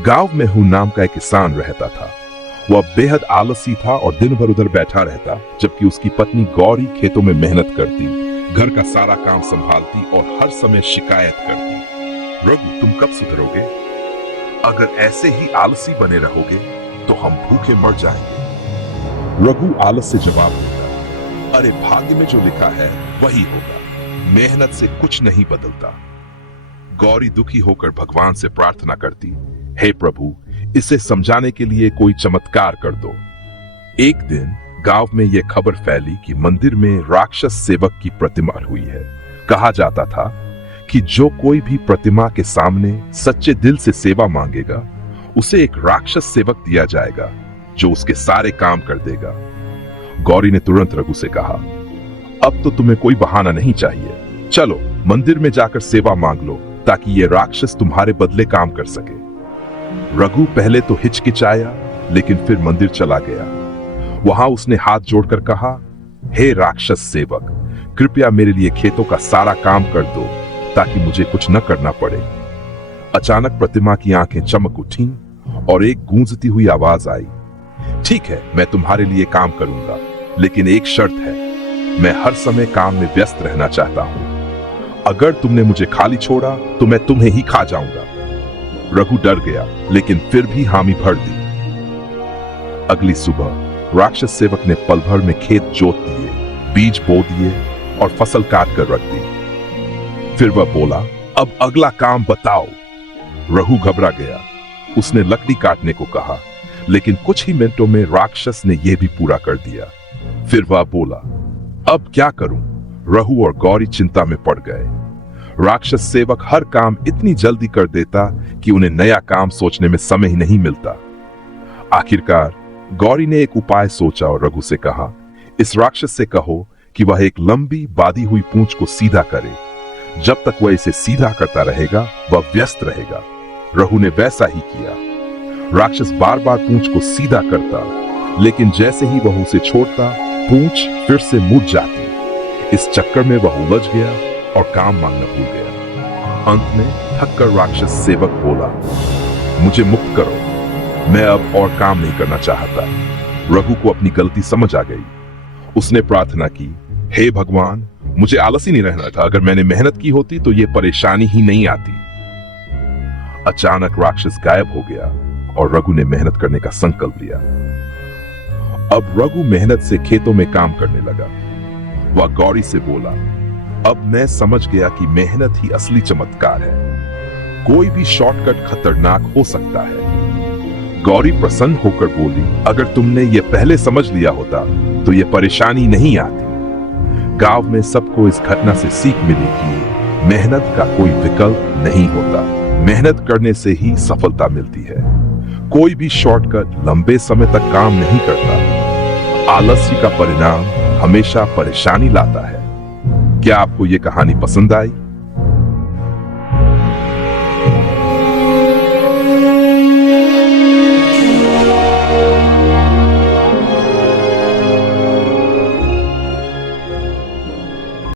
गांव में हूं नाम का एक किसान रहता था। वह बेहद आलसी था और दिन भर उधर बैठा रहता, जबकि उसकी पत्नी गौरी खेतों में मेहनत करती, घर का सारा काम संभालती और हर समय शिकायत करती। रघु, तुम कब सुधरोगे? अगर ऐसे ही आलसी बने रहोगे तो हम भूखे मर जाएंगे। रघु आलस से जवाब देता, अरे भाग्य में जो लिखा है वही होगा, मेहनत से कुछ नहीं बदलता। गौरी दुखी होकर भगवान से प्रार्थना करती, हे प्रभु, इसे समझाने के लिए कोई चमत्कार कर दो। एक दिन गांव में यह खबर फैली कि मंदिर में राक्षस सेवक की प्रतिमा हुई है। कहा जाता था कि जो कोई भी प्रतिमा के सामने सच्चे दिल से सेवा मांगेगा, उसे एक राक्षस सेवक दिया जाएगा जो उसके सारे काम कर देगा। गौरी ने तुरंत रघु से कहा, अब तो तुम्हें कोई बहाना नहीं चाहिए, चलो मंदिर में जाकर सेवा मांग लो ताकि ये राक्षस तुम्हारे बदले काम कर सके। रघु पहले तो हिचकिचाया, लेकिन फिर मंदिर चला गया। वहां उसने हाथ जोड़कर कहा, हे राक्षस सेवक, कृपया मेरे लिए खेतों का सारा काम कर दो ताकि मुझे कुछ न करना पड़े। अचानक प्रतिमा की आंखें चमक उठीं और एक गूंजती हुई आवाज आई, ठीक है, मैं तुम्हारे लिए काम करूंगा, लेकिन एक शर्त है, मैं हर समय काम में व्यस्त रहना चाहता हूं। अगर तुमने मुझे खाली छोड़ा तो मैं तुम्हें ही खा जाऊंगा। रघु डर गया, लेकिन फिर भी हामी भर दी। अगली सुबह राक्षस सेवक ने पल भर में खेत जोत दिए, बीज बो दिए और फसल काट कर रख दी। फिर वह बोला, अब अगला काम बताओ। रघु घबरा गया। उसने लकड़ी काटने को कहा, लेकिन कुछ ही मिनटों में राक्षस ने यह भी पूरा कर दिया। फिर वह बोला, अब क्या करूं? रघु और गौरी चिंता में पड़ गए। राक्षस सेवक हर काम इतनी जल्दी कर देता कि उन्हें नया काम सोचने में समय ही नहीं मिलता। आखिरकार गौरी ने एक उपाय सोचा और रघु से कहा, इस राक्षस से कहो कि वह एक लंबी बाधी हुई पूंछ को सीधा करे। जब तक वह इसे सीधा करता रहेगा, वह व्यस्त रहेगा। रघु ने वैसा ही किया। राक्षस बार बार पूंछ को सीधा करता, लेकिन जैसे ही वह उसे छोड़ता, पूंछ फिर से मुड़ जाती। इस चक्कर में वह उलझ गया और काम मांगना भूल गया। अंत में थककर राक्षस सेवक बोला, मुझे मुक्त करो, मैं अब और काम नहीं करना चाहता। रघु को अपनी गलती समझ आ गई। उसने प्रार्थना की, हे भगवान, मुझे आलसी नहीं रहना था, अगर मैंने मेहनत की होती तो ये परेशानी ही नहीं आती। अचानक राक्षस गायब हो गया और रघु ने मेहनत करने का संकल्प लिया। अब रघु मेहनत से खेतों में काम करने लगा। वह गौरी से बोला, अब मैं समझ गया कि मेहनत ही असली चमत्कार है। कोई भी शॉर्टकट खतरनाक हो सकता है। गौरी प्रसन्न होकर बोली, अगर तुमने ये पहले समझ लिया होता तो ये परेशानी नहीं आती। गांव में सबको इस घटना से सीख मिली कि मेहनत का कोई विकल्प नहीं होता। मेहनत करने से ही सफलता मिलती है। कोई भी शॉर्टकट लंबे समय तक काम नहीं करता। आलस्य का परिणाम हमेशा परेशानी लाता है। क्या आपको ये कहानी पसंद आई?